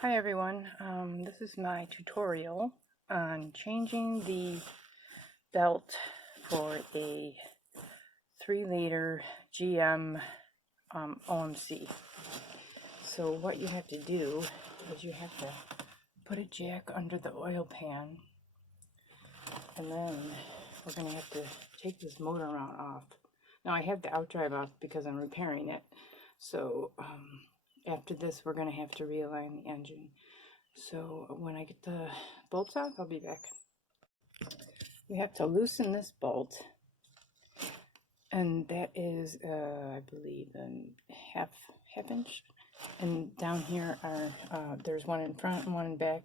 Hi everyone, this is my tutorial on changing the belt for a 3-liter GM OMC. So what you have to do is you have to put a jack under the oil pan, and then we're going to have to take this motor mount off. Now I have the outdrive off because I'm repairing it, so after this we're going to have to realign the engine. So when I get the bolts off, I'll be back. We have to loosen this bolt, and that is I believe a half inch, and down here are there's one in front and one in back,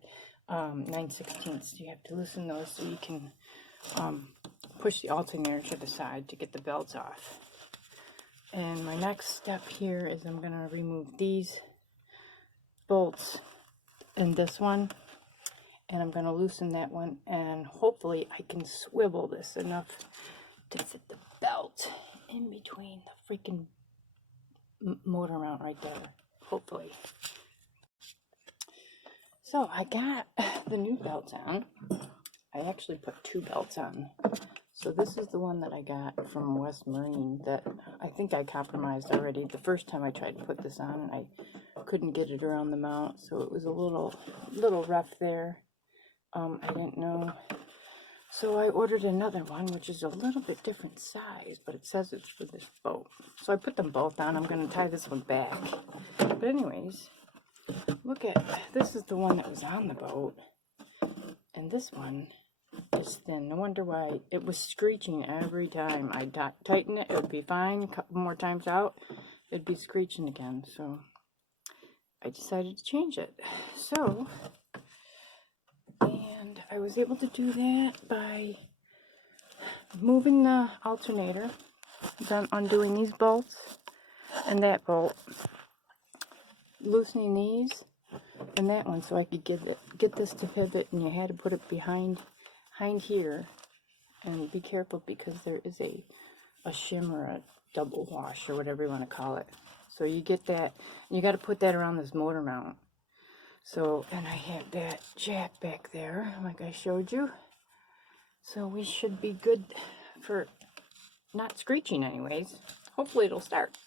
9/16. You have to loosen those so you can push the alternator to the side to get the belts off. And my next step here is I'm going to remove these bolts and this one, and I'm going to loosen that one, and hopefully I can swivel this enough to fit the belt in between the freaking motor mount right there, hopefully. So I got the new belts on. I actually put 2 belts on. So this is the one that I got from West Marine that I think I compromised already the first time I tried to put this on, and I couldn't get it around the mount, so it was a little rough there. I didn't know. So I ordered another one, which is a little bit different size, but it says it's for this boat. So I put them both on. I'm going to tie this one back. But anyways, look at, this is the one that was on the boat, and this one is thin. No wonder why it was screeching every time I tighten it. It would be fine. A couple more times out, it'd be screeching again. So I decided to change it. So, and I was able to do that by moving the alternator, then undoing these bolts and that bolt, loosening these and that one so I could get this to pivot, and you had to put it behind here, and be careful because there is a shim or a double wash or whatever you want to call it. So you get that, and you got to put that around this motor mount. So, and I have that jack back there like I showed you, so we should be good for not screeching anyways. Hopefully it'll start.